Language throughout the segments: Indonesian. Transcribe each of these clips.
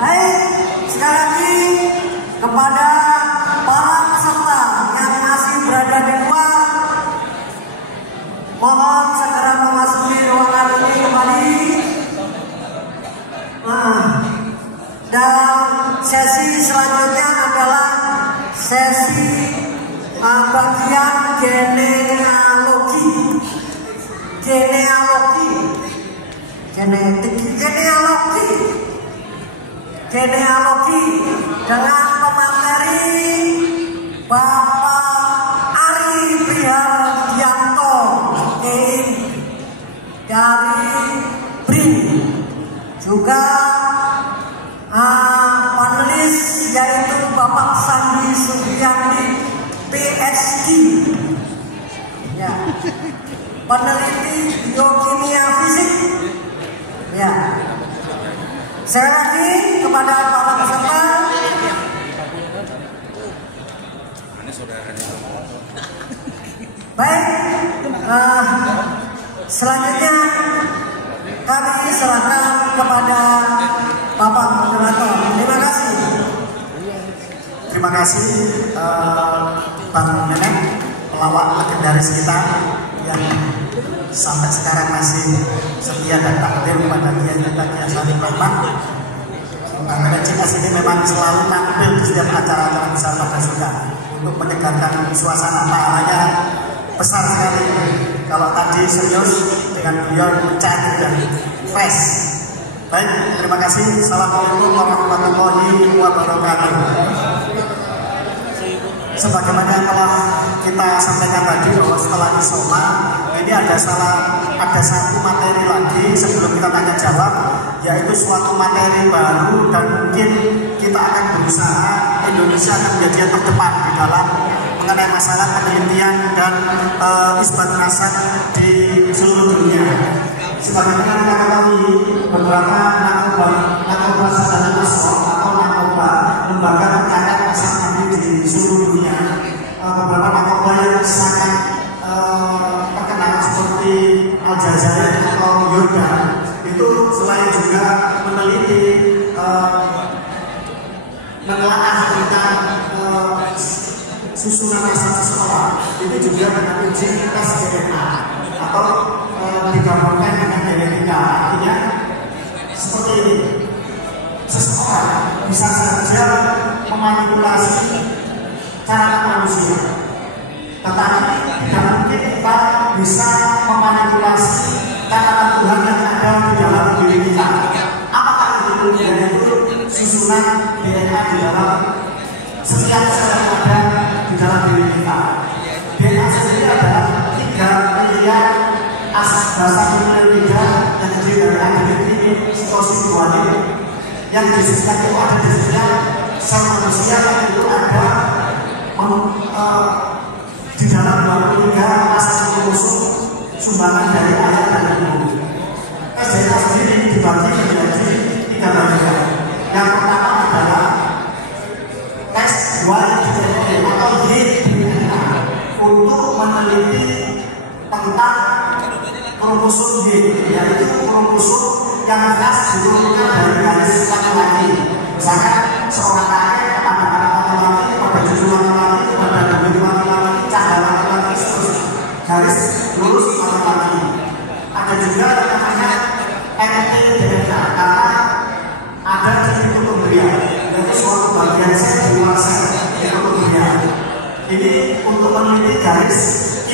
Baik, sekali lagi kepada para peserta yang masih berada di luar, mohon segera memasuki ruangan ini kembali. Dan sesi selanjutnya adalah sesi bagian genealogi dengan pemateri Bapak Ari Prihardianto dari BRIN, juga panelis yaitu Bapak Sandi Suryandi PhD, ya, peneliti biokimia fisik, ya. Sekali lagi kepada para peserta, baik, selanjutnya kami serahkan kepada Bapak Moderator. Terima kasih. Terima kasih Bang Neneng, pelawak legendaris kita yang sampai sekarang masih setia dan takdir kepada Kiai kita Kiai Salim Rahman. Bang Neneng Cikas ini memang selalu tampil di setiap acara-acara besar pada suka untuk menyegarkan suasana. Pahalanya besar sekali. Kalau tadi serius, dengan beliau cair dan fresh. Baik, terima kasih. Assalamualaikum warahmatullahi wabarakatuh. Sebagaimana yang telah kita sampaikan tadi bahwa setelah isoma ini ada satu materi lagi sebelum kita tanya jawab, yaitu suatu materi baru, dan mungkin kita akan berusaha Indonesia akan menjadi yang terdepan di dalam mengenai masalah penelitian dan isbat nasab di seluruh dunia. Sebagaimana kita ketahui, beberapa narkoba sadar atau narkoba lembaga tercatat pasar di seluruh dunia, beberapa narkoba yang sangat terkenal seperti Aljazair atau Yordan itu selain juga meneliti menelaah tentang susunan asal seseorang, itu juga dengan uji tes DNA atau digabungkan dengan genetika. Artinya seperti ini, seseorang bisa saja memanipulasi cara manusia, tetapi tidak mungkin kita bisa memanipulasi cara Tuhan yang ada di dalam diri kita. Apakah itu? Yaitu susunan DNA di dalam setiap sel yang ada di dalam diri kita. DNA sendiri adalah 3 miliar dasar nukleotida yang terdiri dari adenin, sitosin, guanin. Yang disebutkan itu ada di setiap sel manusia, yang itu ada di dalam 23 masa kromosom sumbangan dari ayah dan ibu. Tes DNA sendiri dibagi menjadi 3 bagian. Yang pertama adalah tes Y-DNA atau Y-DNA untuk meneliti tentang kromosom Y, yaitu kromosom yang khas diturunkan dari garis laki-laki. Misalkan seorang kakek kepada anak laki-laki, kepada cucu laki-laki, kepada daging laki-laki, cahaya laki-laki, seterusnya. Garis lurus laki-laki. Ada juga namanya mtDNA, karena ada di mitokondria, yaitu suatu bagian sel di luar sel mitokondria. Ini untuk meneliti garis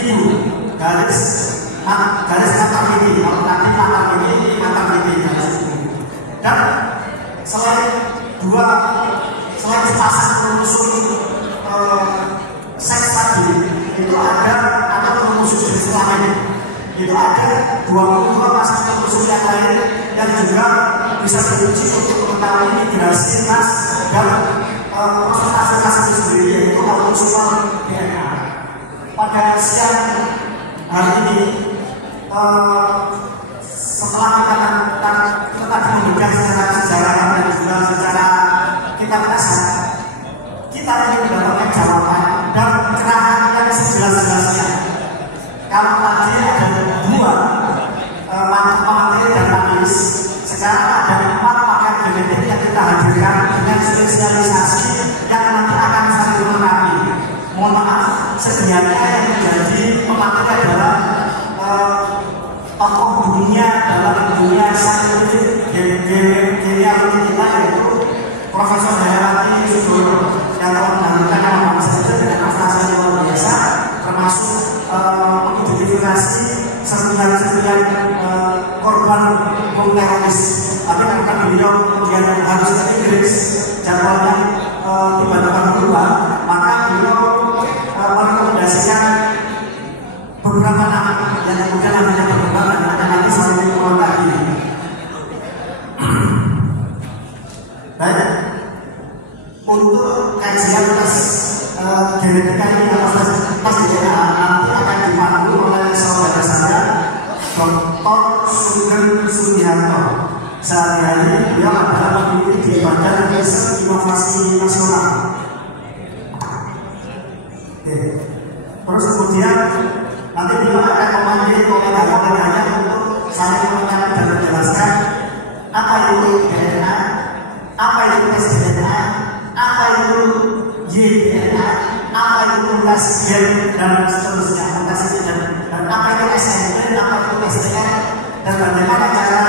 ibu, garis antar ini, kalau tadi antar ini, garis ibu. Dan selain sepasang kromosom seks tadi, itu ada atau kromosom jenis kelamin, itu ada 22 pasang kromosom yang lain yang juga bisa diuji untuk mengetahui migrasi ras dan persentase itu sendiri, yaitu autosomal DNA. Pada siang hari ini, setelah kita tadi membedah secara sejarah dan juga secara kita merasa kita ingin mendapatkan jawaban dan pencerahan yang sejelas-jelasnya. Kalau tadi ada 2 materi dan panelis, sekarang ada 4 pakar genetik yang kita hadirkan dengan spesialisasi yang nanti akan saling melengkapi. Mohon maaf, sedianya yang menjadi pemateri adalah tokoh dunia dalam dunia saintifik genealogi kita, yaitu Profesor Herawati Sudoyo yang telah mendapatkan nama bangsa itu dengan prestasi yang luar biasa, termasuk mengidentifikasi serpihan-serpihan korban bom teroris. Tapi karena beliau kemudian harus ke Inggris, jadwalnya tiba-tiba berubah, maka beliau merekomendasikan beberapa nama yang kemudian namanya berkembang dan akan nanti sampai keluar lagi. Baik, untuk kajian tes genetika ini atau tes DNA nanti akan dipandu oleh saudara saya, Dr. Sugeng Sugiharto. Sehari-hari beliau adalah peneliti di Badan Riset Inovasi Nasional. Oke. Terus kemudian nanti beliau akan memanggil kolega-koleganya untuk saling mengenali dan menjelaskan apa itu DNA, apa itu tes DNA, apa itu YDNA, apa itu mutasi gen dan seterusnya, mutasi dan apa itu SNP, apa itu STN, dan bagaimana cara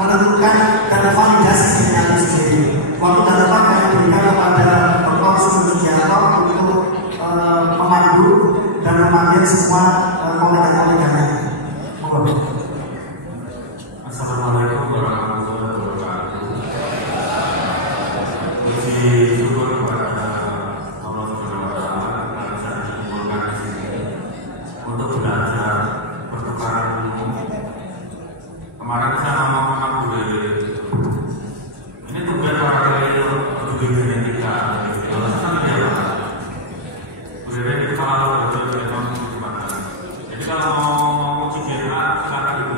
menentukan dan validasi DNA itu sendiri. Waktu dan depan kami berikan kepada Dr. Sugeng Sugiharto untuk memandu dan memanggil semua kolega-koleganya. Assalamualaikum warahmatullahi wabarakatuh. Puji syukur kepada Allah Subhanahu wa Ta'ala yang bisa dikumpulkan di sini untuk belajar pertukaran ilmu. Kemarin saya ngomong ini tugas para ilmu genetika. Itu kalau jadi kalau mau uji DNA silakan dulu.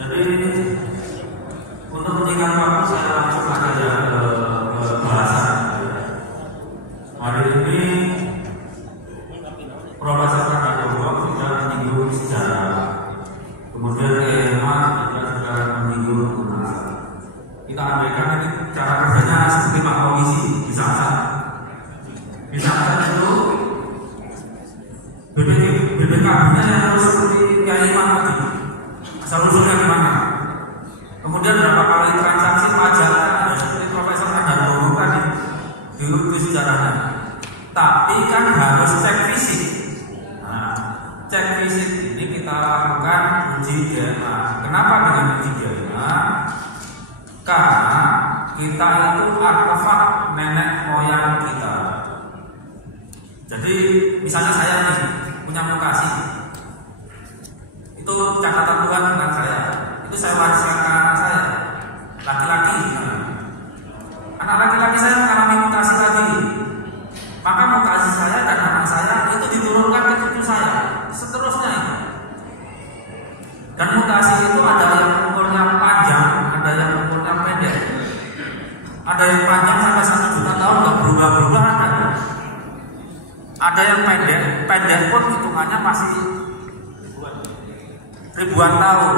Jadi untuk menyingkat waktu saya langsung saja ke bahasan. Hari ini Profesor Pradowo sudah menyinggung sejarah, kemudian EMA juga sudah menyinggung munasab. Kita abaikan ini cara kerjanya seperti Pak Komisi di Samsat. Di Samsat itu BPKB-nya yang harus seperti Kiai Imam tadi. Asal-usulnya gimana? Kemudian berapa kali transaksi pajak ada seperti Profesor Pradowo tadi di sejarahnya. Tapi kan harus cek fisik. Nah, cek fisik ini kita lakukan uji DNA. Kenapa dengan uji DNA? Karena kita itu artefak nenek moyang kita. Jadi misalnya saya nih punya mutasi, itu catatan Tuhan bukan saya. Itu saya wariskan ke anak saya, laki-laki. Anak laki-laki saya mengalami mutasi tadi, maka mutasi saya dan anak saya itu diturunkan ke cucu saya, seterusnya. Dan mutasi itu ada yang umurnya panjang, ada yang umurnya pendek. Ada yang panjang sampai 1 juta tahun nggak berubah-berubah ada. Ada yang pendek pun hitungannya masih ribuan tahun.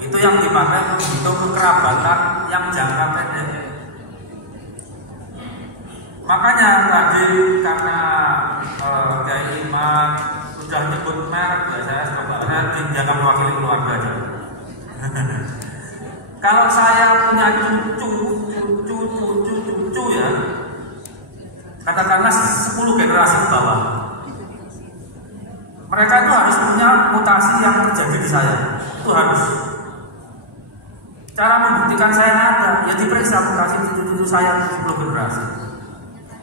Itu yang dipakai untuk kekerabatan yang jangka pendek. Makanya tadi karena Kiai Imam sudah nyebut merek, ya saya sebenarnya jangan mewakili keluarga aja. Kalau saya punya cucu ya, katakanlah 10 generasi ke bawah, mereka itu harus punya mutasi yang terjadi di saya. Itu harus. Cara membuktikan saya ada, ya diperiksa mutasi cucu-cucu saya 10 generasi.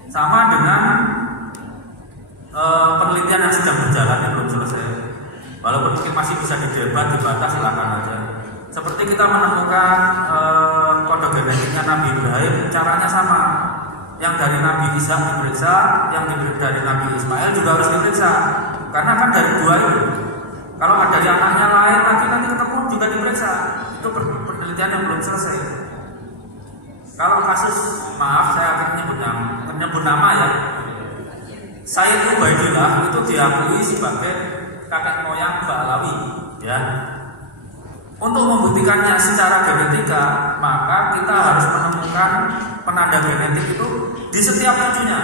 Sama dengan penelitian yang sedang berjalan yang belum selesai. Walaupun mungkin masih bisa didebat, dibantah, silakan aja. Seperti kita menemukan kode genetiknya Nabi Ibrahim, caranya sama. Yang dari Nabi Ishak diperiksa, yang dari Nabi Ismail juga harus diperiksa. Karena kan dari dua itu. Kalau ada yang anaknya lain lagi nanti ketemu juga diperiksa. Itu penelitian yang belum selesai. Kalau kasus, maaf saya akan menyebut nama ya, Sayyid Ubaidillah itu diakui sebagai kakek moyang Mbak Alawi ya. Untuk membuktikannya secara genetika, maka kita harus menemukan penanda genetik itu di setiap cucunya,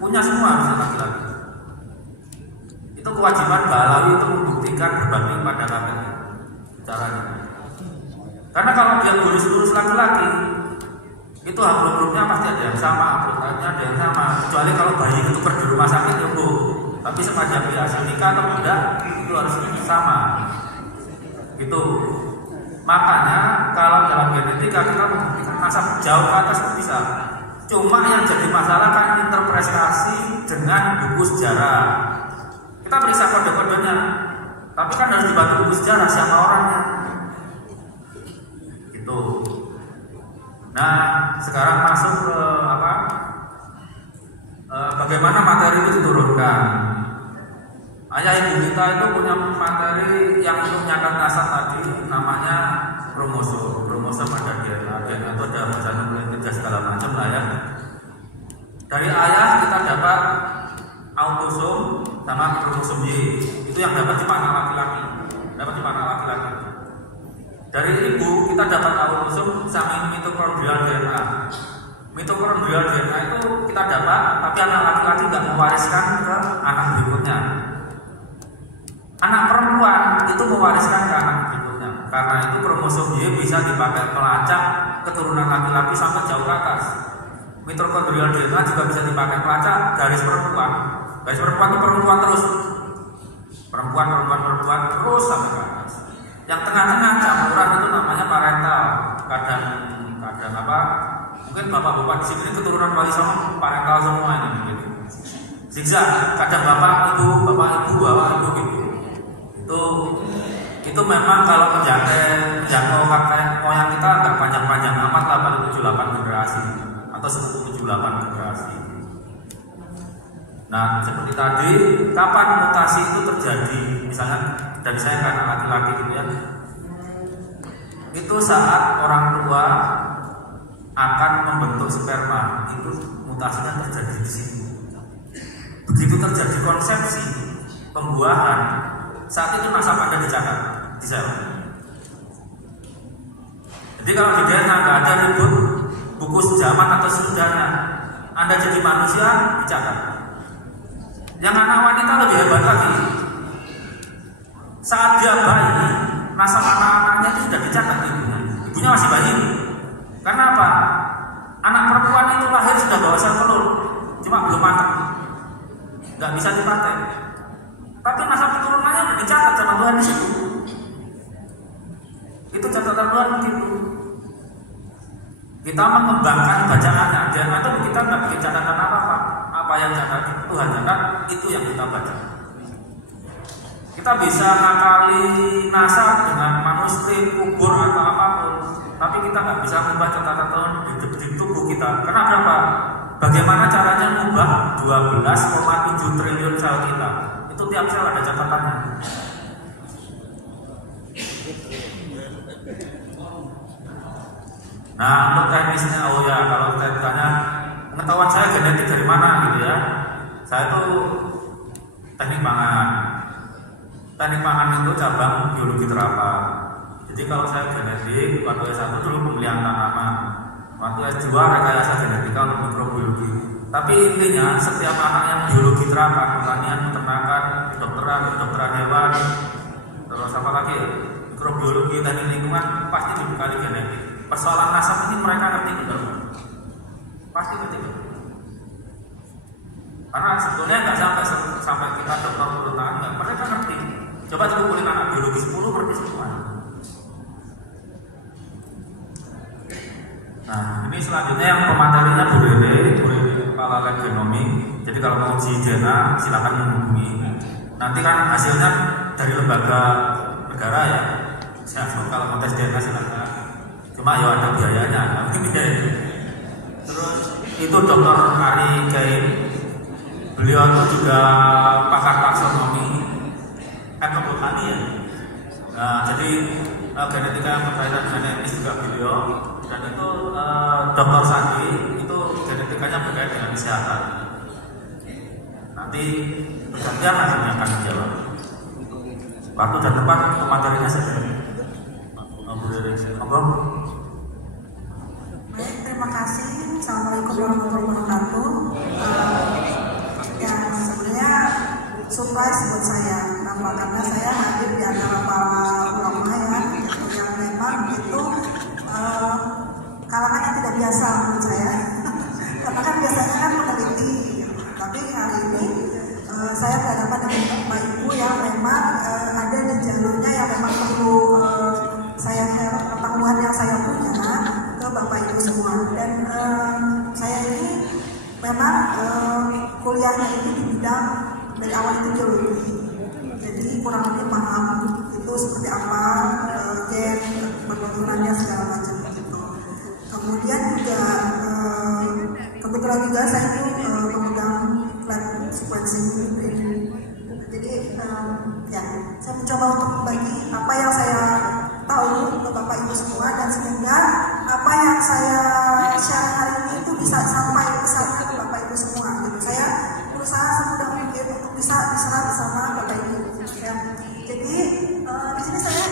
punya semua harus laki-laki. Itu kewajiban Mbak Alawi untuk membuktikan berbanding pada kakeknya caranya. Karena kalau dia lurus laki-laki, itu haplogramnya pasti ada yang sama, haplogramnya ada yang sama. Kecuali kalau bayi itu di rumah sakit ya bu. Tapi sepanjang dia hasil nikah atau tidak, itu harus sama. Gitu. Makanya kalau dalam genetika kita membuktikan nasab jauh ke atas itu bisa. Cuma yang jadi masalah kan interpretasi dengan buku sejarah. Kita periksa kode-kodenya, tapi kan harus dibantu buku sejarah siapa orangnya. Gitu. Nah, sekarang masuk ke apa? Bagaimana materi itu diturunkan? Ayah ibu kita itu punya materi yang untuk menyakat nasab tadi, namanya kromosom. Kromosom ada DNA itu ada macam segala macam lah ya. Dari ayah kita dapat autosom sama kromosom Y. Itu yang dapat cuma anak laki-laki. Dari ibu kita dapat autosom sama mitokondrial DNA. Mitokondrial DNA itu kita dapat, tapi anak laki-laki nggak mewariskan ke anak berikutnya. Anak perempuan itu mewariskan ke anak berikutnya. Karena itu kromosom Y bisa dipakai pelacak keturunan laki-laki sampai jauh ke atas. Mitokondrial DNA juga bisa dipakai pelacak garis perempuan. Garis perempuan itu perempuan terus. Perempuan terus sampai ke atas. Yang tengah-tengah campuran itu namanya parental. Kadang apa? Mungkin bapak-bapak di sini keturunan Wali Songo parental semua ini mungkin. Zigzag, kadang bapak ibu gitu. Itu memang kalau menjangkau kakek moyang kita agak panjang-panjang amat lah, paling 7-8 generasi atau 7-8 generasi. Nah, seperti tadi, kapan mutasi itu terjadi? Misalnya dari saya karena laki-laki gitu ya. Itu saat orang tua akan membentuk sperma, itu mutasinya terjadi di situ. Begitu terjadi konsepsi pembuahan, saat itu nasab Anda dicatat di sel. Jadi kalau di DNA nggak ada ribut buku sejaman atau sesudahnya, Anda jadi manusia dicatat. Yang anak wanita lebih hebat lagi. Saat dia bayi, nasab anak-anaknya itu sudah dicatat ibunya. Ibunya masih bayi. Karena apa? Anak perempuan itu lahir sudah bawa sel telur, cuma belum matang, nggak bisa dipakai. Tapi nasab keturunannya dicatat sama Tuhan di situ. Itu catatan Tuhan begitu. Kita mengembangkan bacaannya, jangan itu kita nggak bikin catatan apa-apa. Apa yang catat Tuhan catat, itu yang kita baca. Kita bisa ngakali nasab dengan manuskrip, kubur atau apapun, tapi kita nggak bisa membaca catatan Tuhan di tubuh kita. Kenapa? Berapa? Bagaimana caranya mengubah 12,7 triliun sel kita? Itu tiap sel ada catatannya. Nah, untuk teknisnya, oh ya, kalau saya ditanya pengetahuan saya genetik dari mana gitu ya, saya itu teknik pangan. Teknik pangan itu cabang biologi terapan. Jadi kalau saya genetik, waktu S1 dulu pemilihan tanaman, waktu S2 rekayasa genetika untuk mikrobiologi. Tapi intinya setiap anak yang biologi terapan, pertanian, peternakan, kedokteran hewan, terus apa lagi ya, mikrobiologi, teknik lingkungan, pasti dibekali genetik. Persoalan nasab ini mereka ngerti betul, pasti ngerti betul. Karena sebetulnya nggak sampai kita dokter perusahaan, nggak, mereka ngerti. Coba kumpulin anak biologi 10 ngerti semua. Nah, ini selanjutnya yang pematerinya Bu Rere kepala lab genomi. Jadi kalau mau uji DNA silakan menghubungi. Nanti kan hasilnya dari lembaga negara ya. Kalau mau tes DNA silakan. Cuma ya ada biayanya, mungkin biaya. Terus itu Dr. Ari Kaim, beliau itu juga pakar taksonomi, etnobotani ya. Nah, jadi genetika yang berkaitan dengan genetis juga juga beliau, dan itu Dr. Sandi itu genetikanya berkait dengan kesehatan. Nanti bergantian langsung yang akan dijawab. Waktu dan tempat materinya sendiri. Baik, terima kasih. Assalamualaikum warahmatullahi wabarakatuh. Yang sebenarnya surprise buat saya, kenapa? Karena saya hadir di antara para ulama yang memang itu kalangan yang tidak biasa menurut saya. Karena kan biasanya kan meneliti, tapi hari ini saya berhadapan dengan Bapak Ibu yang memang ada di jalurnya yang memang perlu saya share pengetahuan yang saya punya ke Bapak Ibu semua. Dan saya ini memang kuliahnya itu di bidang dari awal itu geologi, jadi kurang lebih paham itu seperti apa gen bentukannya segala macam gitu. Kemudian juga kebetulan juga saya itu memegang lab sequencing. Jadi ya saya mencoba untuk membagi apa yang saya tahu ke Bapak Ibu semua, dan sehingga apa yang saya share hari ini itu bisa sampai pesannya ke Bapak Ibu semua. Gitu. Saya berusaha semudah mungkin untuk bisa diserap sama Bapak Ibu. Ya. Jadi di sini saya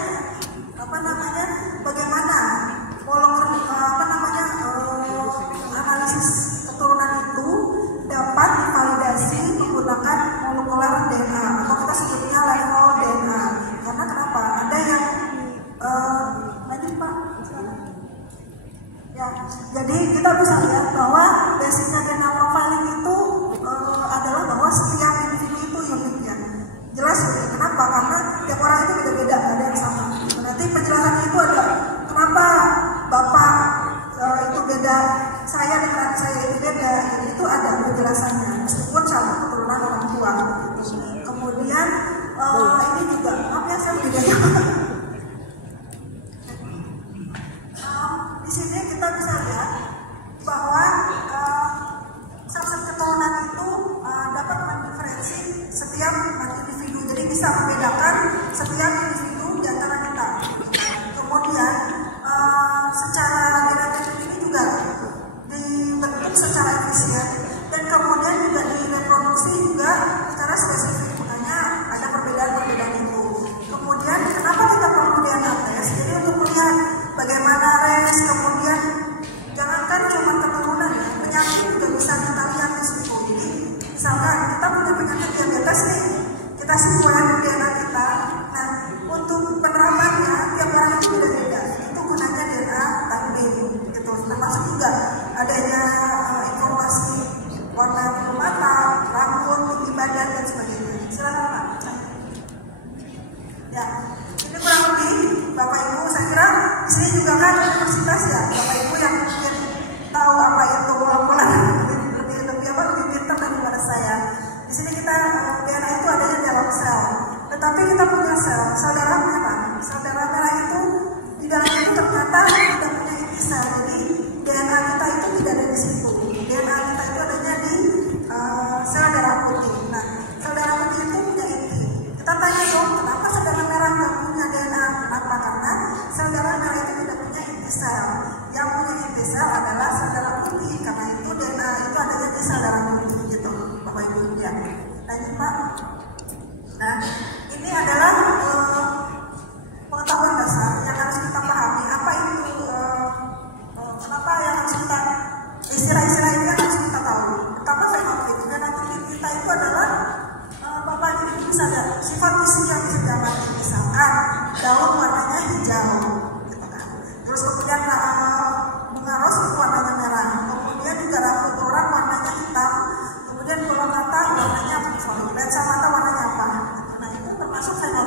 bagaimana analisis keturunan itu dapat divalidasi menggunakan molekuler DNA atau kita sebutnya level DNA. Karena kenapa? Ada yang lanjut Pak. Ya, jadi kita bisa lihat bahwa basicnya DNA profiling itu adalah bahwa setiap individu itu unik ya. Jelas kenapa? Karena tiap orang itu beda-beda, ada yang sama. Nanti penjelasannya itu ada kenapa Bapak itu beda, saya dengan saya itu beda. Jadi itu ada penjelasannya meskipun sama keturunan orang tua. Kemudian ini juga apa yang saya bedanya? Di sini kita bisa lihat bahwa subset keturunan itu dapat mendiferensi setiap individu, jadi bisa membedakan setiap individu di antara kita. Kemudian secara genetik ini juga dibentuk secara efisien, dan kemudian juga direproduksi juga secara spesifik, makanya ada perbedaan-perbedaan itu. Kemudian kenapa kita perlu DNA test? Jadi untuk melihat bagaimana range, kemudian jangankan cuma keturunan ya, penyakit juga bisa kita lihat di situ. Jadi misalkan kita punya penyakit diabetes nih, kita simpulan DNA kita. Nah, untuk penerapannya tiap orang itu beda-beda. Itu gunanya DNA tampil gitu. Termasuk juga adanya informasi warna bulu mata, rambut, tinggi badan dan sebagainya. Silakan Pak. Ya, ini kurang lebih Bapak Ibu, saya kira di sini juga kan universitas ya, Bapak Ibu yang mungkin tahu apa itu molekuler lebih pintar daripada saya. Di sini kita DNA itu adanya dalam sel, tetapi kita punya sel darah merah. Sel darah merah itu di dalamnya itu ternyata tidak punya inti sel, jadi DNA kita itu tidak ada di situ. DNA kita itu adanya di sel darah putih. Nah, sel darah putih itu punya inti. Kita tanya dong, kenapa sel darah merah nggak punya DNA? Kenapa? Karena sel darah merah itu tidak punya inti sel. Yang punya inti sel adalah sel darah putih. Karena itu DNA itu adanya di sel darah putih gitu, Bapak Ibu ya. Lanjut Pak. Nah, ini adalah pengetahuan dasar yang harus kita pahami. Apa itu? Kenapa yang harus kita istilah-istilah ini yang harus kita tahu? Pertama fenotip. Fenotip kita itu adalah Bapak Ibu bisa lihat sifat fisik yang bisa diamati, misalkan daun warnanya hijau, gitu kan. Terus kemudian bunga ros itu warnanya merah, kemudian juga rambut orang warnanya hitam, kemudian bola mata warnanya sorry, lensa mata warnanya apa? Nah itu termasuk fenotip.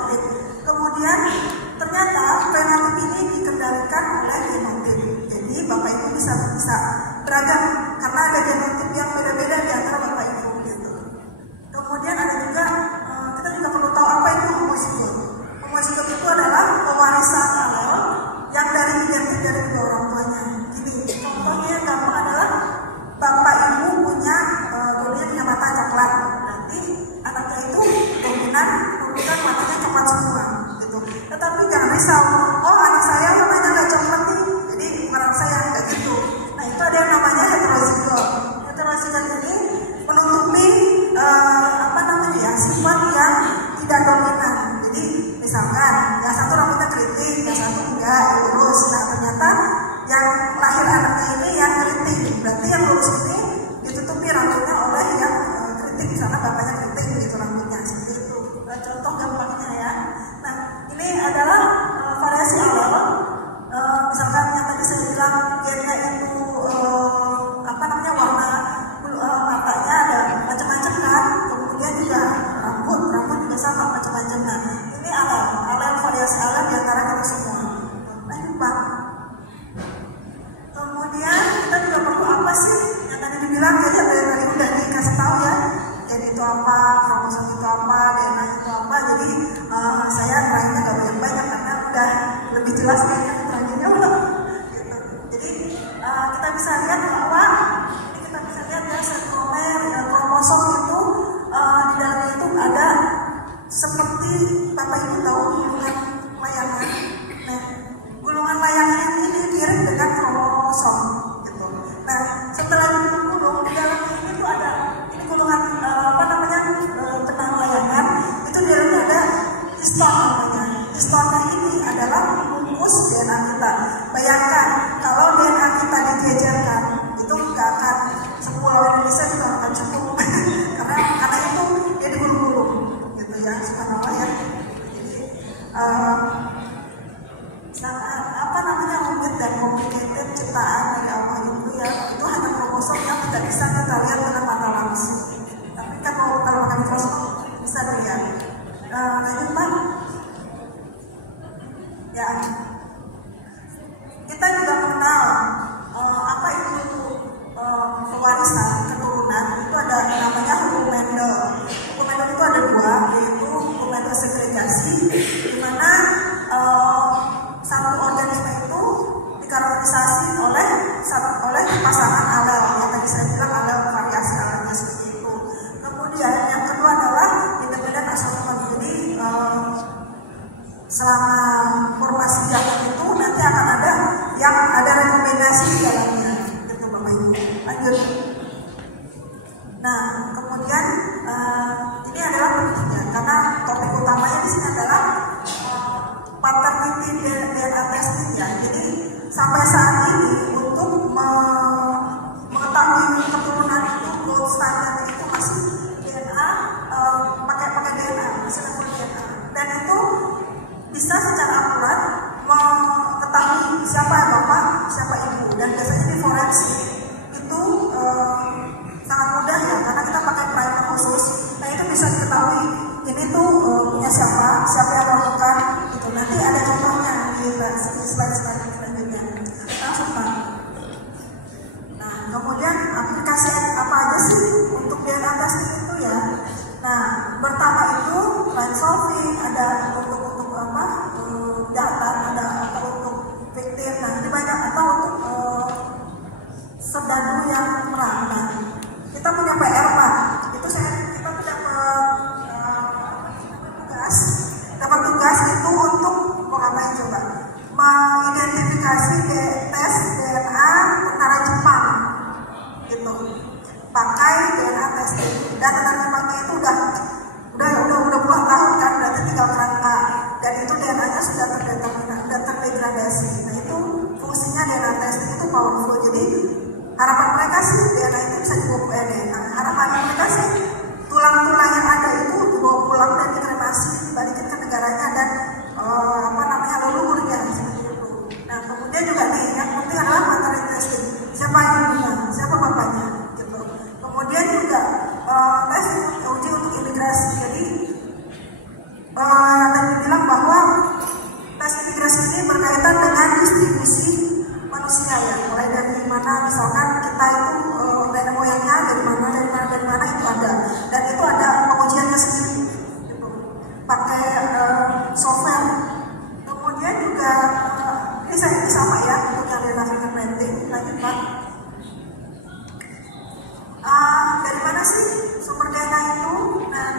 yang lahir anaknya ini yang keriting, berarti yang lurus ini ditutupi rambutnya oleh yang keriting, karena bapaknya keriting gitu rambutnya, seperti itu. Contoh gampangnya ya. Nah, ini adalah variasi alel. Misalkan yang tadi saya bilang gennya itu warna matanya ada macam-macam kan, kemudian juga rambut juga sama macam-macam. Nah, ini alel variasi alel di antara kita semua. Nah, ini Pak. Kemudian kita juga perlu apa sih yang tadi dibilang, jadi dari tadi udah dikasih tahu ya, jadi itu apa, kromosom itu apa, DNA itu apa. Jadi saya terangnya gak banyak karena udah lebih jelas kayaknya keterangannya udah gitu. Jadi kita bisa lihat bahwa ini kita bisa lihat ya, sentromer kromosom itu di dalamnya itu ada seperti Bapak Ibu tahu gulungan layangan. Nah, gulungan layangan ini mirip dengan kromosom gitu. Nah, setelah digulung di dalamnya ini tuh ada ini gulungan benang layangan itu di dalamnya ada histon namanya. Histonnya ini adalah rumus DNA kita. Bayangkan kalau DNA kita dijejerkan itu nggak akan sepulau Indonesia juga akan cukup karena itu dia digulung-gulung gitu ya, subhanallah ya. Jadi sangat rumit dan complicated ciptaan dari Allah itu ya, itu hanya kromosom yang tidak bisa kita lihat dengan mata langsung, tapi kan kalau pakai mikroskop bisa dilihat. Lanjut Pak. Ya, kita juga mengenal apa itu pewarisan keturunan. Itu ada namanya hukum Mendel. Hukum Mendel itu ada dua, yaitu hukum Mendel segregasi, di mana satu organisme itu dikarakterisasi oleh pasangan alel yang tadi saya bilang, alel variasi alelnya seperti itu. Kemudian yang kedua adalah independen assortment. Jadi selama formasi jahat itu nanti akan ada yang ada rekomendasi di dalamnya gitu Bapak Ibu. Lanjut. Nah, kemudian ini adalah pentingnya karena topik utamanya di sini adalah paternity DNA testing ya. Jadi sampai saat ini untuk mengetahui keturunan itu gold standard itu masih DNA, pakai DNA, masih level DNA, dan itu bisa secara akurat mengetahui siapa yang bapak, siapa ibu, dan biasanya di forensik itu sangat mudah ya, karena kita pakai primer khusus. Nah itu bisa diketahui ini tuh punya siapa yang melakukan itu. Nanti ada contohnya di slide selanjutnya. Langsung Pak. Nah kemudian aplikasi apa aja sih untuk DNA testing itu ya? Nah pertama itu line solving, ada untuk data, ada atau untuk victim. Nah ini banyak, atau untuk serdadu yang perang. Nah, kita punya PR Pak. Itu kita dapat tugas itu untuk mau ngapain coba? Mengidentifikasi tes DNA tentara Jepang gitu. Pakai DNA testing, dan tentara Jepangnya itu udah puluhan tahun kan, berarti tinggal kerangka, dan itu DNA-nya sudah terdegradasi. Nah itu fungsinya DNA testing itu powerful. Jadi harapan mereka sih DNA itu bisa dibawa ke DNA. Harapan mereka sih tulang-tulang yang ada itu dibawa pulang dan dikremasi, dibalikin ke negaranya dan leluhurnya seperti itu. Nah kemudian juga nih yang penting adalah materi testing. Siapa ibunya, siapa bapaknya gitu. Kemudian juga tes uji untuk imigrasi. Jadi tadi bilang bahwa tes imigrasi ini berkaitan dengan distribusi manusia ya, mulai dari mana misalkan kita itu nenek moyangnya dari mana itu ada, dan itu ada pengujiannya sendiri gitu. Pakai software. Kemudian juga ini sama ya untuk yang DNA fingerprinting. Lanjut Pak. Dari mana sih sumber DNA itu? Nah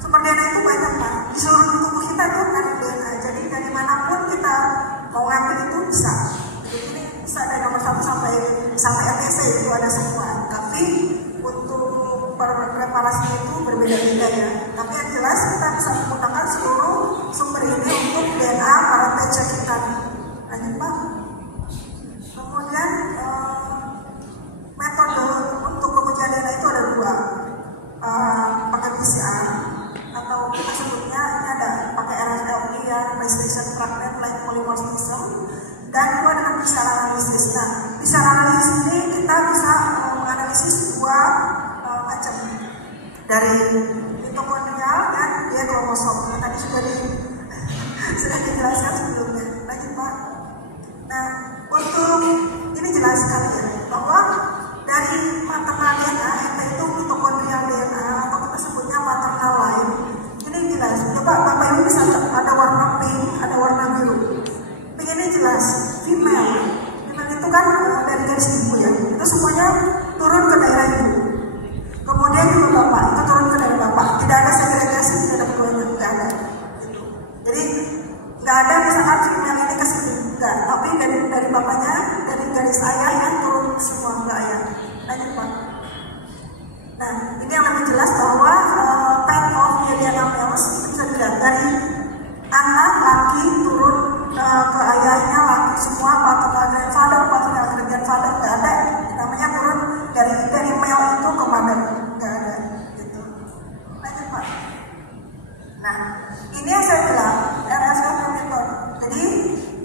sumber DNA itu banyak Pak. Di seluruh tubuh kita itu ada DNA. Jadi dari manapun kita mau ngambil itu bisa. Jadi ini bisa dari nomor 1 sampai RTC itu ada semua. Tapi untuk preparasi itu berbeda-beda ya. Tapi yang jelas kita bisa menggunakan seluruh sumber ini untuk DNA para pecah kita. Lanjut Pak. Kemudian dari mitokondria dan dia kromosom. Tadi sudah dijelaskan sebelumnya. Lanjut Pak. Nah, untuk ini jelaskan ya bahwa dari maternal DNA itu mitokondrial DNA atau kita sebutnya maternal line. Ini jelas. Coba Bapak Ibu bisa ada warna pink, ada warna biru. Pink ini jelas female. Female itu kan dari garis ibu ya. Itu semuanya turun ke daerah ibu. Kemudian juga bapak itu turun ke daerah bapak. Tidak ada segregasi, tidak ada keduanya, tidak ada. Gitu. Jadi nggak ada misalkan female ini ke sini, enggak. Tapi dari bapaknya, dari garis ayah yang turun semua ke ayah. Lanjut Pak. Nah, ini yang lebih jelas bahwa path of DNA males itu bisa dilihat dari anak laki turun ke ayahnya laki semua paternal grandfather, paternal grandfather nggak ada. Namanya turun dari male itu ke mother nggak ada. Gitu. Lanjut Pak. Nah, ini yang saya bilang RSL monitor. Jadi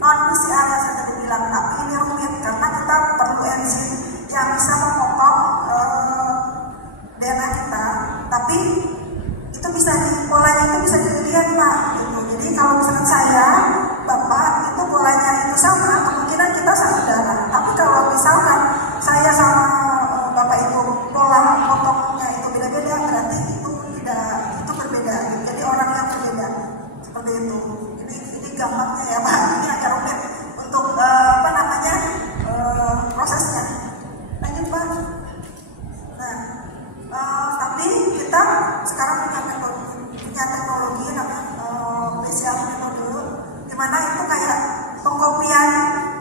non PCR yang saya tadi bilang, tapi ini rumit karena kita perlu enzim yang bisa memotong DNA kita, tapi itu bisa polanya itu bisa dilihat Pak. Gitu. Jadi kalau misalkan saya, Bapak itu polanya itu sama, kemungkinan kita satu darah. Tapi kalau misalkan saya sama Bapak itu pola potongnya itu beda-beda, berarti itu tidak itu berbeda. Jadi orang yang berbeda seperti itu. Ini gampangnya ya Pak. Ini agak rumit untuk prosesnya. Lanjut Pak. Nah, tapi kita sekarang punya teknologi namanya PCR metode, di mana itu kayak pengkopian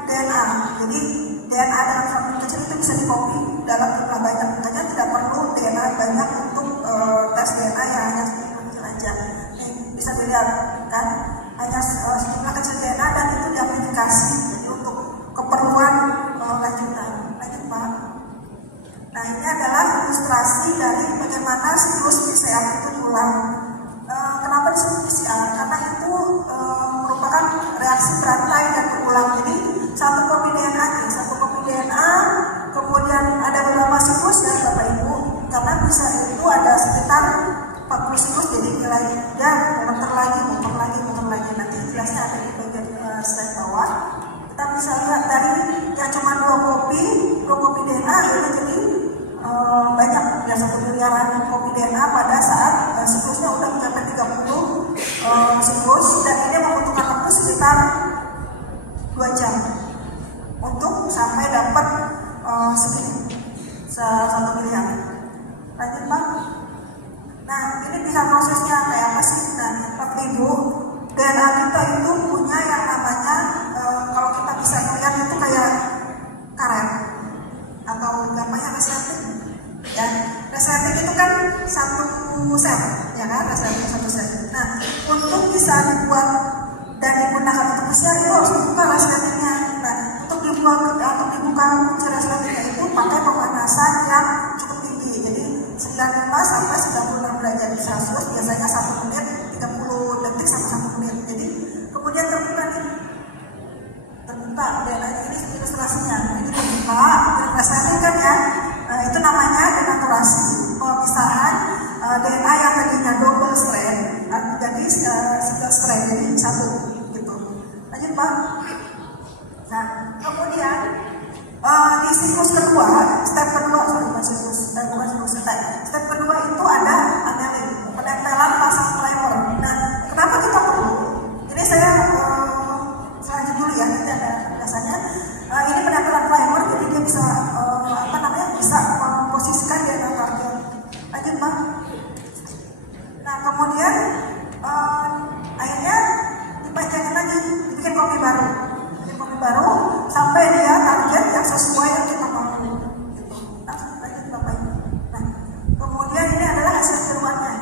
DNA. Jadi DNA dalam sampel kecil itu bisa dikopi dalam jumlah banyak. Makanya tidak perlu DNA banyak untuk tes DNA yang hanya kecil aja. Ini bisa dilihat kan, hanya sejumlah kecil DNA dan itu diaplikasi jadi untuk keperluan lanjutan. Lanjut Pak. Nah, ini adalah ilustrasi dari bagaimana siklus PCR itu diulang. Kenapa disebut PCR? Karena itu merupakan reaksi berantai dan berulang. Jadi satu kopi DNA, kemudian ada beberapa siklus ya Bapak Ibu. Karena bisa itu ada sekitar 40 siklus, jadi nilainya muter lagi. Nanti jelasnya ada di bagian slide bawah. Kita bisa lihat dari yang cuma 2 kopi DNA ini jadi banyak ya 1 miliaran kopi DNA pada saat siklusnya udah mencapai 30 siklus, dan ini membutuhkan waktu sekitar 2 jam untuk sampai dapat segini 1 miliar. Lanjut Pak. Nah, ini bisa prosesnya kayak apa sih? Nah, Bapak Ibu, DNA kita itu punya yang namanya kalau kita bisa lihat itu kayak karet atau gambarnya resleting ya. Resleting itu kan 1 set ya kan, resleting 1 set. Nah, untuk bisa dibuat dan digunakan untuk PCR itu harus dibuka resletingnya. Nah, untuk dibuka kunci resletingnya itu pakai pemanasan yang cukup tinggi, jadi 95 sampai 96 derajat Celcius, biasanya 1 menit 30 detik sampai 1 menit. Jadi kemudian terbuka DNA ini ilustrasinya. Ini terbuka, resleting kan ya. Itu namanya denaturasi, pemisahan DNA yang tadinya double strand jadi single strand, jadi 1 gitu. Lanjut Pak. Nah, kemudian di siklus kedua, step kedua itu ada annealing, penempelan pasang primer. Nah, kenapa kita perlu? Ini saya selanjut dulu ya, nanti ada biasanya. Ini penempelan primer, jadi dia bisa bisa memposisikan DNA target. Lanjut Pak. Nah, kemudian akhirnya dipanjangin lagi, dibikin kopi baru sampai dia target yang sesuai yang kita mau. Gitu. Lanjut Bapak Ibu. Nah, kemudian ini adalah hasil tiruannya.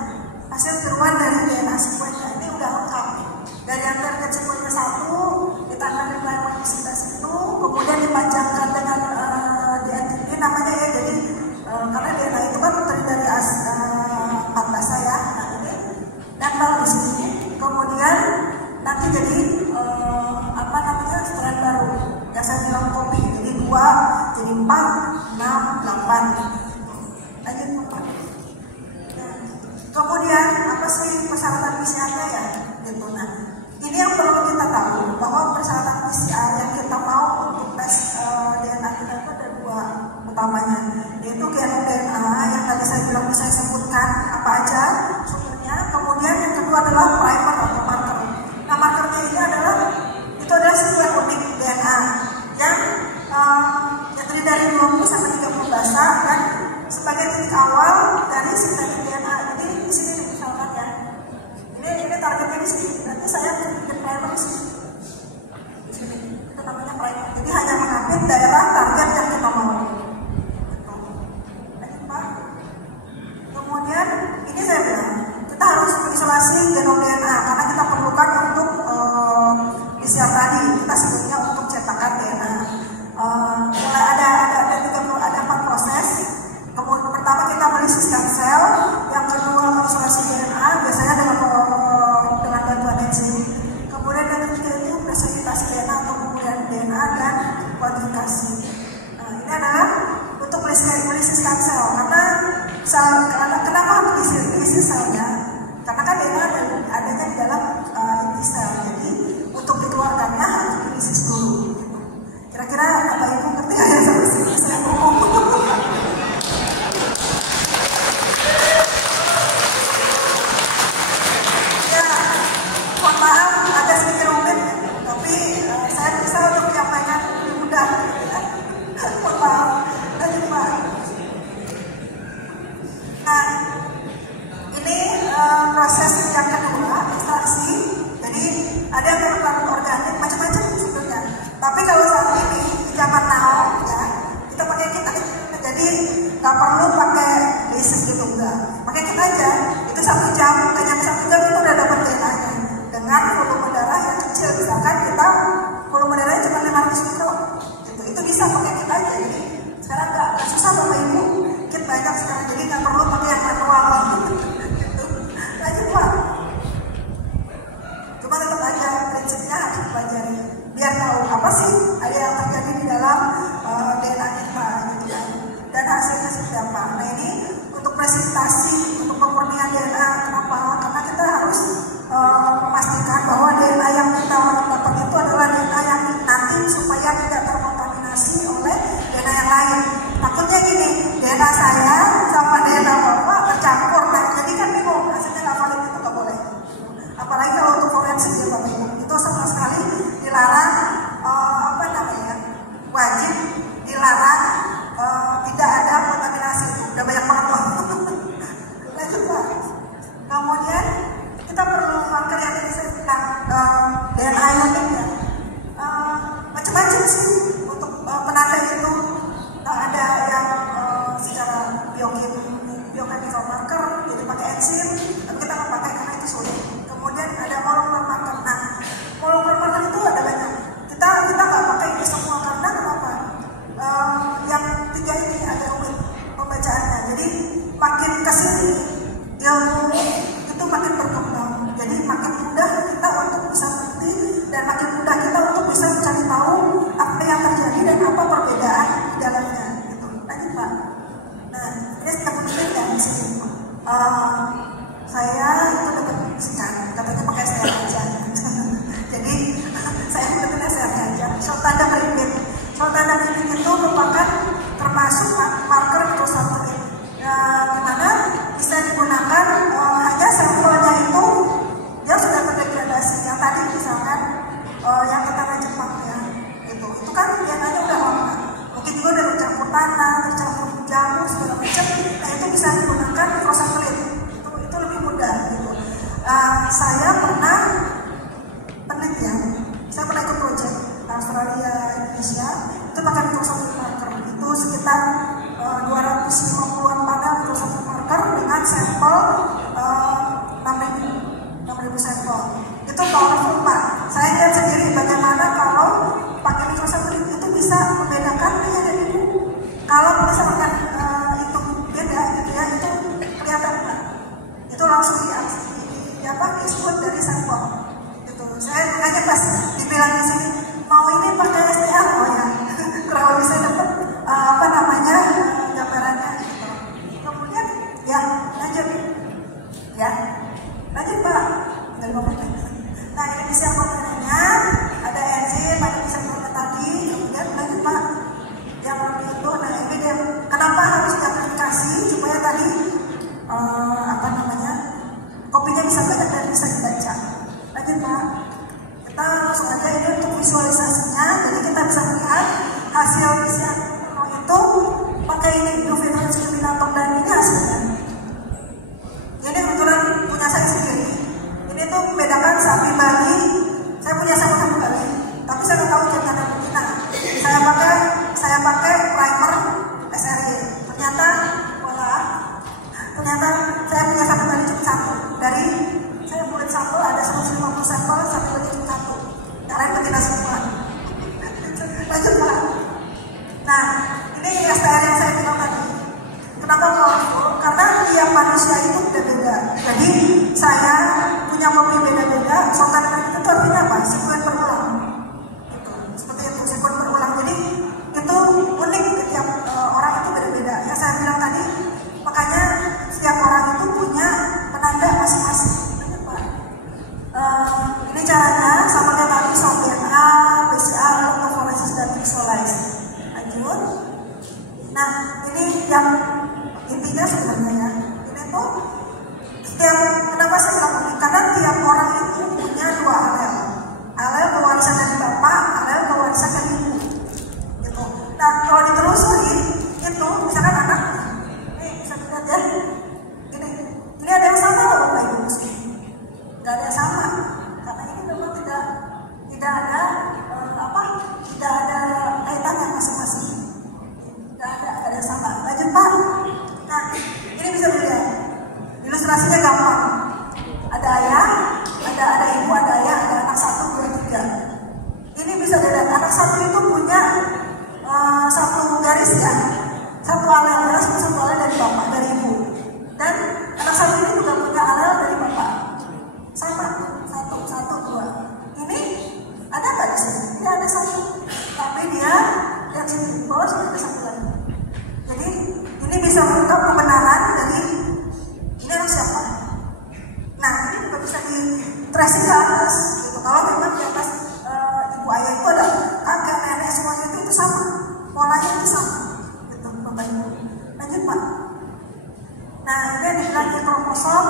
Hasil tiruan dari DNA sequence ini udah lengkap. Dari yang target sequence 1 ditambah dengan modifikasi itu, kemudian dipanjangkan dengan DNA namanya ya. Jadi karena DNA itu kan terdiri dari 14 ya. Nah, ini nempel di sini. Kemudian nanti jadi strand baru yang saya bilang kopi, jadi 2, jadi 4, 6, 8. Lanjut Pak. Nah, utamanya, yaitu genom DNA yang tadi saya bilang bisa saya sebutkan apa aja sumbernya. Kemudian yang kedua adalah primer atau marker. Nah, markernya ini adalah sebuah unik DNA yang terdiri dari 20 sampai 30 basa dan sebagai titik awal dari sintetik DNA. Jadi di sini misalkan ya, ini targetnya di sini. Nanti saya bikin primer di sini. Di sini itu namanya primer. Jadi hanya mengambil daerah target yang kita mau. Kemudian ini saya bilang kita harus mengisolasi genom DNA karena kita perlukan untuk PCR tadi, kita sebutnya untuk cetakan DNA. Mulai ada 4 proses. Kemudian pertama kita melisis stem cell, yang kedua mengisolasi DNA biasanya dengan bantuan enzim. Kemudian yang ketiga itu presentasi DNA atau pemilihan DNA dan kuantifikasi. Nah, ini adalah untuk melisis stem cell karena kenapa harus melisis selnya? Karena kan DNA adanya di dalam inti sel. Jadi untuk dikeluarkannya harus melisis dulu. Kira-kira Bapak Ibu ngerti ya sampai saya ngomong? Ya, mohon maaf agak sedikit rumit, tapi saya bisa untuk menyampaikan lebih mudah. Mohon maaf, lanjut Pak. Nah, ini proses yang kedua, ekstraksi. Jadi ada yang menggunakan organik macam-macam sebenarnya. Tapi kalau saat ini di zaman now ya, kita pakai kit. Jadi nggak perlu pakai basis gitu, enggak. Pakai kit aja. Itu 1 jam, hanya 1 jam itu udah dapat DNA-nya dengan volume darah yang kecil. Misalkan kita volume darahnya cuma 500 mikro, gitu. Itu bisa pakai kit aja. Jadi sekarang nggak susah Bapak Ibu, kit banyak sekarang. Jadi nggak perlu pakai yang manual. Lanjut Pak. Cuma tetap aja prinsipnya harus dipelajari biar tahu apa sih ada yang terjadi di dalam DNA kita gitu kan, dan hasilnya seperti apa. Nah, ini untuk presentasi untuk pemurnian DNA. Kenapa? Karena kita harus memastikan bahwa DNA yang kita dapat itu adalah DNA yang nanti supaya tidak terkontaminasi oleh DNA yang lain. Takutnya gini, DNA saya sama DNA Bapak bercampur, nah jadi kan bingung, hasilnya nggak valid, itu nggak boleh. Apalagi kalau untuk forensik ya Bapak Ibu, itu sama sekali dilarang, wajib dilarang, tidak ada kontaminasi. Udah banyak banget loh. Lanjut Pak. Kemudian kita perlu marker yang disebutkan DNA unik ya. Macam-macam sih untuk penanda itu. Ada yang secara biochemical marker, jadi pakai enzim, tapi kita nggak pakai karena itu sulit. Kemudian ada molecular marker. Nah, molecular marker itu ada banyak. Kita nggak pakai ini semua karena kenapa? Yang 3 ini agak rumit pembacaannya. Jadi makin kesini ilmu itu makin berkembang. Jadi makin mudah kita untuk bisa mengerti dan makin mudah kita untuk bisa mencari tahu apa yang terjadi dan apa perbedaan di dalamnya. Gitu. Lanjut Pak. Nah, ini saya penting ya di sini. Saya itu dapat sekian, katanya pakai sehat aja. Jadi saya benar-benar sehat aja. Short tanda repeat. Short tanda repeat itu merupakan termasuk marker microsatelit. Dimana bisa digunakan hanya sampelnya itu dia sudah terdegradasi. Yang tadi misalkan yang kita Jepang ya, itu kan DNA-nya udah lama. Mungkin juga udah bercampur tanah, bercampur jamur segala macam. Nah itu bisa digunakan microsatelit. Itu lebih mudah gitu. Saya pernah penelitian, saya pernah ikut proyek Australia Indonesia itu pakai microsatelit marker. Itu sekitar 250-an panel microsatelit marker dengan sampel 6.000 sampel. Itu powerful Pak. Saya lihat sendiri bagaimana kalau pakai microsatelit itu bisa membedakan ayah dan ibu. Kalau misalkan itu beda gitu ya, itu kelihatan Pak. Itu langsung diekspor dari sampel. Gitu. Saya hanya pas dibilang di sini mau ini pakai SDA, oh ya, kurang lebih saya dapat gambarannya gitu. Kemudian ya lanjut. ini STR yang saya bilang tadi. Kenapa powerful? Karena tiap manusia itu beda-beda. Jadi saya punya hobi beda-beda. Soalnya itu artinya apa? Sekuen berulang. Gitu. Seperti itu, sekuen berulang. Jadi itu unik. Tiap orang itu beda-beda. Yang saya bilang tadi, makanya setiap orang itu punya penanda masing-masing. Ini caranya sama kayak tadi soal DNA, PCR, autoforesis dan visualize. Lanjut. Nah, ini yang intinya sebenarnya ya. Ini tuh setiap, kenapa saya bilang ini? Karena tiap orang itu punya dua alel. Alel kewarisan dari bapak, alel kewarisan dari ibu. Gitu. Nah, kalau ditelusuri itu misalkan anak, ini bisa dilihat ya. Ini ada yang sama loh Bapak Ibu meski. Gak ada yang sama. Karena ini memang tidak ada tidak ada kaitannya masing-masing. Tidak ada yang sama. Lanjut Pak. Nah, ini bisa dilihat. Ilustrasinya gampang. Ada ayah, ada ibu, ada ayah, ada anak 1, 2, 3. Ini bisa dilihat. Anak 1 itu punya satu garis ya. Satu alel, satu alel dari bapak, dari ibu. Dan anak 1 ini juga punya alel dari bapak. Sama, 1, 2. Ini ada nggak di sini? Ini ada 1. Tapi dia yang sini bawah sini ada 1 lagi. Jadi ini bisa mengungkap kebenaran dari ini anak siapa. Nah ini juga bisa di tracing ke atas. Gitu. Kalau memang di atas ibu ayah itu ada kakek nenek semuanya itu sama, polanya itu sama. Gitu, Bapak Ibu. Lanjut Pak. Nah ini yang dibilang kromosom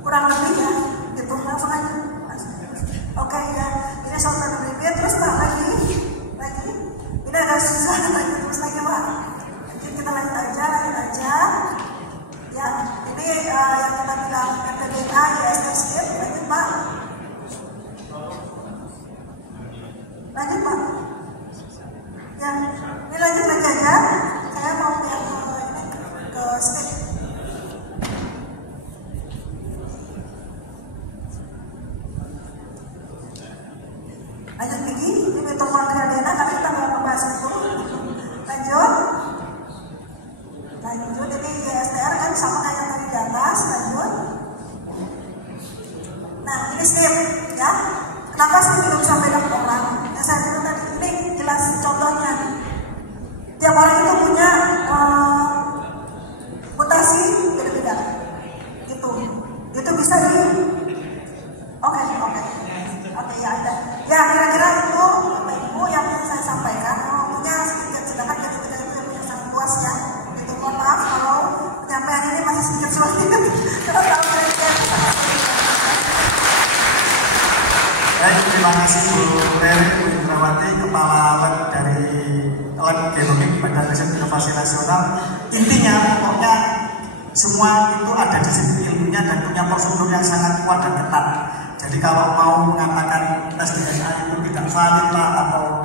kurang lebih ya. Gitu langsung aja. Oke ya. Ini soal berikut terus Pak lagi. Ini agak susah lagi terus lagi Pak. Kita lanjut aja. Ya, ini yang kita bilang RTDA, ISSIP, lanjut Pak. Lanjut Pak. Ya, ini lanjut lagi aja. Saya mau yang ini ke skip. Lanjut lagi, ini mitokondria DNA karena kita nggak membahas itu. Lanjut, ini STR kan sama kayak yang tadi di atas. Lanjut. Nah, ini skip ya. Kenapa sih tidak bisa beda orang? Yang saya bilang tadi ini jelas contohnya. Tiap orang itu punya mutasi beda-beda. Itu bisa di. Oke, ya ada. Ya kira-kira itu Bapak Ibu yang saya sampaikan. Punya sedikit, sedangkan kita itu yang punya sangat luas ya. Itu mohon maaf kalau penyampaian ini masih sedikit sulit. Baik, terima kasih Bu Reri Indrawati, Kepala Lab dari Lab Genomik Badan Riset Inovasi Nasional. Intinya pokoknya semua itu ada disiplin ilmunya dan punya prosedur yang sangat kuat dan ketat. Jadi kalau mau mengatakan tes DNA itu tidak valid lah atau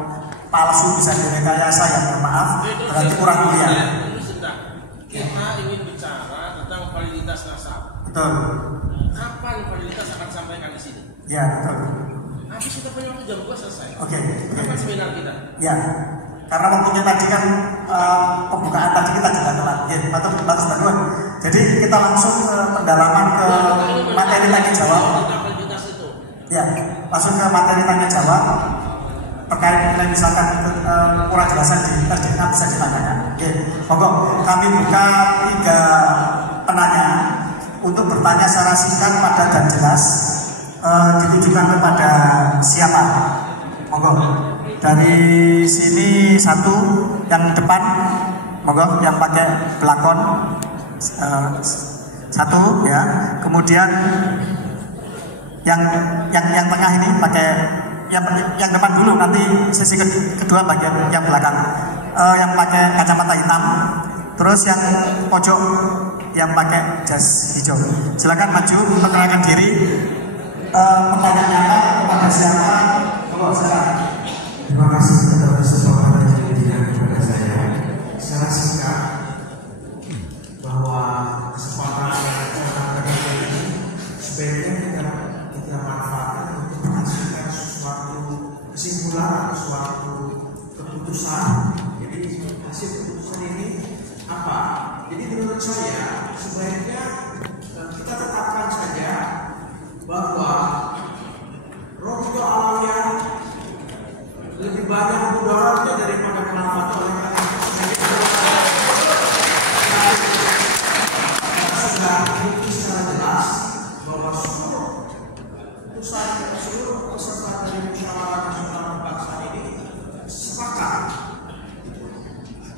palsu bisa direkayasa, ya mohon maaf, berarti kurang kuliah. Kita ingin bicara tentang validitas nasab. Betul. Kapan validitas akan sampaikan di sini? Ya, betul. Habis kita punya waktu jam 2 selesai. Oke. Kapan seminar kita? Ya, karena waktunya tadi kan pembukaan tadi kita juga telat. Ya, bagus banget. Jadi kita langsung ke pendalaman ke materi tanya jawab. Ya, langsung ke materi tanya jawab terkait dengan misalkan kurang jelasan di DNA bisa ditanyakan. Oke, monggo kami buka 3 penanya untuk bertanya secara singkat, padat dan jelas. Ditujukan kepada siapa? Monggo. Dari sini 1 yang depan, monggo yang pakai pelakon 1 ya. Kemudian yang tengah ini pakai yang depan dulu, nanti sesi kedua bagian yang belakang yang pakai kacamata hitam. Terus yang pojok yang pakai jas hijau. Silakan maju memperkenalkan diri. Pertanyaannya kepada siapa? Oh, silakan. Terima kasih atas kesempatan yang diberikan kepada saya. Secara singkat bahwa kesempatan ini sebaiknya kita manfaatkan untuk menghasilkan suatu kesimpulan, suatu keputusan. Jadi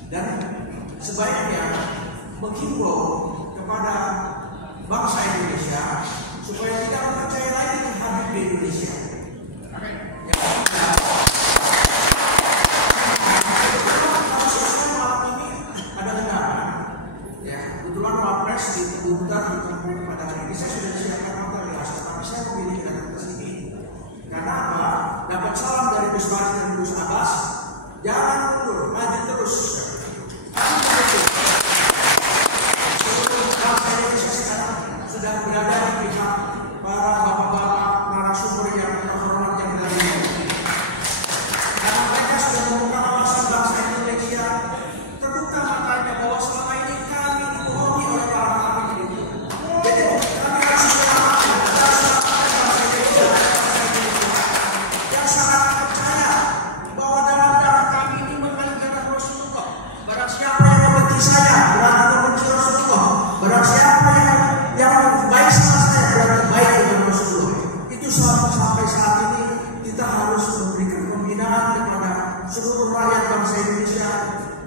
dan sebaiknya menghimbau kepada bangsa Indonesia supaya tidak percaya lagi terhadap di Indonesia. Kebetulan Wapres dibutuhkan pada hari ini saya sudah siapkan materi, tapi saya memilih datang ke sini karena apa? Dapat salam dari Gus Baris dan Gus Abbas, jangan mundur, maju terus. Seluruh bangsa Indonesia sekarang sudah berada di pihak para bapak-bapak narasumber yang terhormat yang berada ini. Karena mereka sudah membuka wawasan bangsa Indonesia, terbuka matanya bahwa selama ini kami dibohongi oleh para hakim ini. Jadi kami harus menyelamatkan bangsa Indonesia yang sangat percaya bahwa dalam darah kami ini mengalir darah Rasulullah. Barang siapa yang membenci saya berarti membenci Rasulullah. Barang siapa yang baik sama saya berarti baik dengan Rasulullah. Itu sampai saat ini kita harus memberikan pembinaan kepada seluruh rakyat bangsa Indonesia.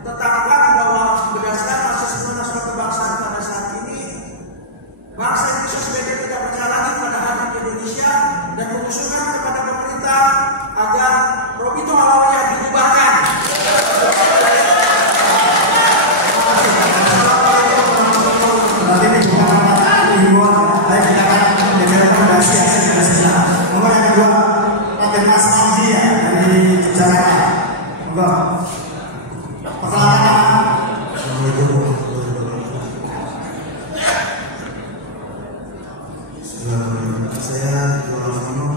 Tetapkan bahwa berdasarkan asas nasional kebangsaan pada saat ini bangsa Indonesia sebagai tidak percaya lagi pada hakim Indonesia dan mengusulkan kepada pemerintah agar Robito Alawiyah dibubarkan. Berarti ini bukan kata himbauan, baik kita akan menjadi rekomendasi hasil sisa. Nomor yang kedua, Raden Mas Amdi ya dari Jakarta. Enggak. Pertanyaan. Saya Joel Sono,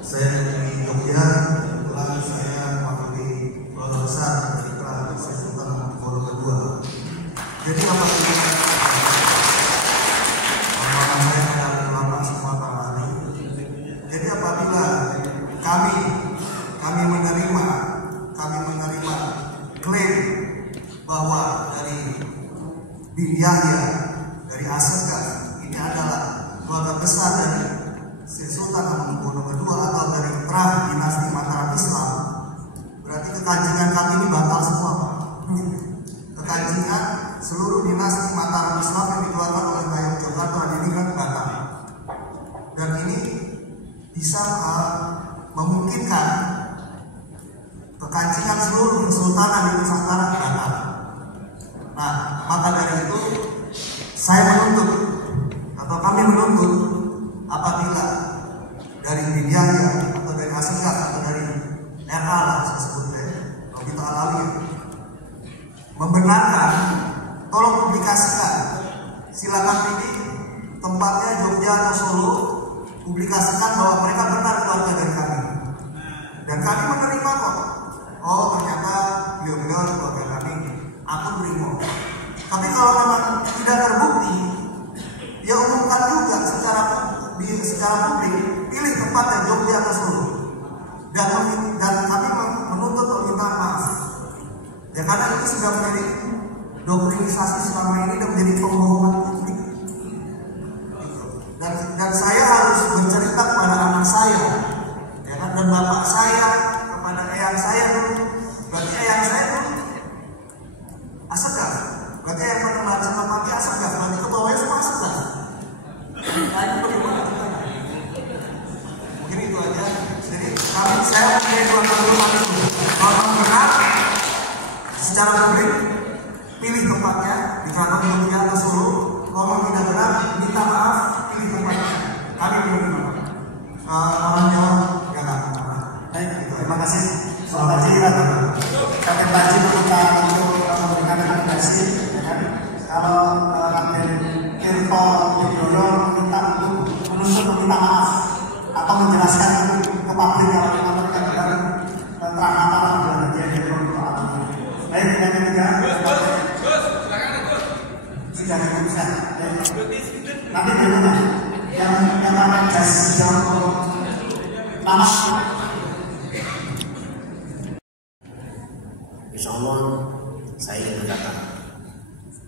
saya dari Jogja. Kebetulan saya mewakili keluarga besar dari Kerajaan Sultan Hamengkubuwono II. Jadi apabila jadi apabila kami menerima klaim bahwa dari bin Yahya, dari Asegaf ini adalah keluarga besar dari Sultan Hamengkubuwono II atau dari Prah dinasti Mataram Islam, berarti kekancingan kami ini batal semua, Pak. Kekancingan seluruh dinasti Mataram Islam yang dikeluarkan oleh Mbah Yogyakarta hari ini kan batal, dan ini bisa memungkinkan kekancingan seluruh kesultanan di Nusantara batal. Nah, maka dari itu saya menuntut atau kami menuntut apabila dari bin Yahya atau dari Asegaf atau dari RA lah saya sebutnya Robito Alawiyah membenarkan, tolong publikasikan, silakan pilih tempatnya Jogja atau Solo, publikasikan bahwa mereka benar keluarga dari kami dan kami menerima kok. Oh ternyata beliau-beliau keluarga kami, aku terima. Tapi kalau memang tidak terbukti, ya umumkan juga secara publik, pilih tempatnya Jogja atau Solo, dan kami menuntut permintaan maaf. Ya karena itu sudah menjadi doktrinisasi selama ini dan menjadi pembohongan publik. Dan saya harus bercerita kepada anak saya, ya kan, dan bapak saya kepada eyang saya dulu. Berarti eyang saya dulu Asegaf, berarti yang menemani senopati Asegaf, berarti ke bawahnya semua Asegaf. Nah itu bagaimana kita? Mungkin itu aja. Jadi saya punya dua keluhan itu. Kalau benar secara publik, pilih tempatnya di Keraton Jogja atau Solo. Kalau tidak benar, minta maaf, pilih tempatnya. Kami belum minta orangnya ya nggak. Baik, terima kasih. Soal tadi Raden Baji meminta untuk memberikan rekomendasi, ya kan? Kalau Raden Tirto Widodo meminta untuk menuntut meminta maaf atau menjelaskan ke publik kalau memang mereka benar terang atau adalah dia dari Robito Alawiyah. Baik, yang ketiga, sudah bisa. Nanti berikutnya yang akan jawab lama. Insya Allah saya ingin berkata,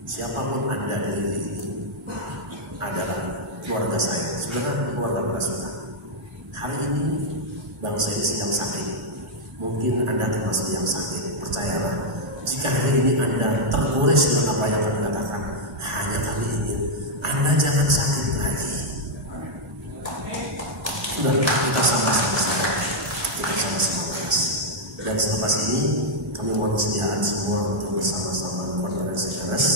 siapapun Anda dari ini adalah keluarga saya, sebenarnya keluarga Rasulullah. Hari ini bangsa ini sedang sakit, mungkin Anda termasuk yang sakit. Percayalah, jika jika hari ini Anda tergores dengan apa yang kami katakan, hanya kami ingin Anda jangan sakit lagi. Sudah, kita sama-sama keras. Dan selepas ini kami mohon kesediaan semua untuk bersama-sama konferensi pers.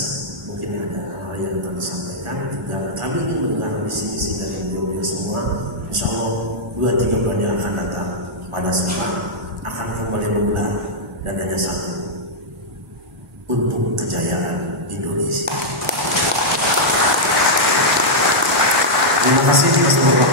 Mungkin ada hal yang kami sampaikan, juga kami ingin mendengar visi-visi dari beliau semua. Insya Allah 2-3 bulan yang akan datang pada semua akan kembali menggelar dan hanya satu, untuk kejayaan Indonesia. Terima kasih.